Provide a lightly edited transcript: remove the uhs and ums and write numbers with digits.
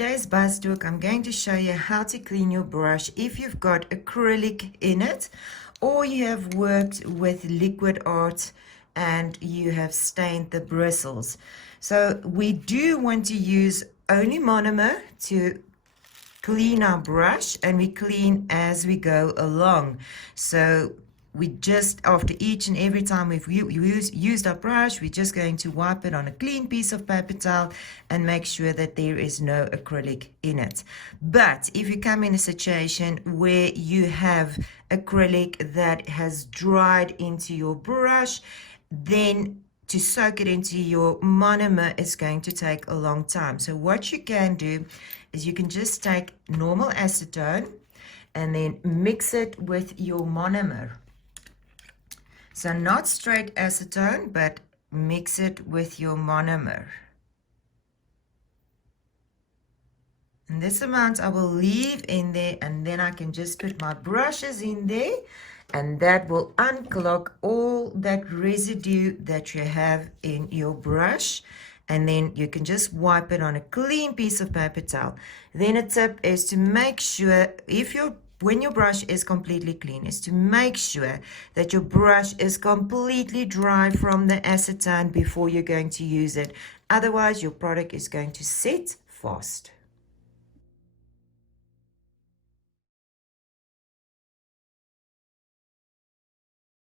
today's buzz talk, I'm going to show you how to clean your brush if you've got acrylic in it, or you have worked with liquid art and you have stained the bristles. So we do want to use only monomer to clean our brush, and we clean as we go along. So we just, after each and every time we've used our brush, we're just going to wipe it on a clean piece of paper towel and make sure that there is no acrylic in it. But if you come in a situation where you have acrylic that has dried into your brush, then to soak it into your monomer is going to take a long time. So what you can do is you can just take normal acetone and then mix it with your monomer. So not straight acetone, but mix it with your monomer. And this amount I will leave in there, and then I can just put my brushes in there, and that will unclog all that residue that you have in your brush. And then you can just wipe it on a clean piece of paper towel. Then a tip is to make sure, when your brush is completely clean, is to make sure that your brush is completely dry from the acetone before you're going to use it. Otherwise, your product is going to set fast.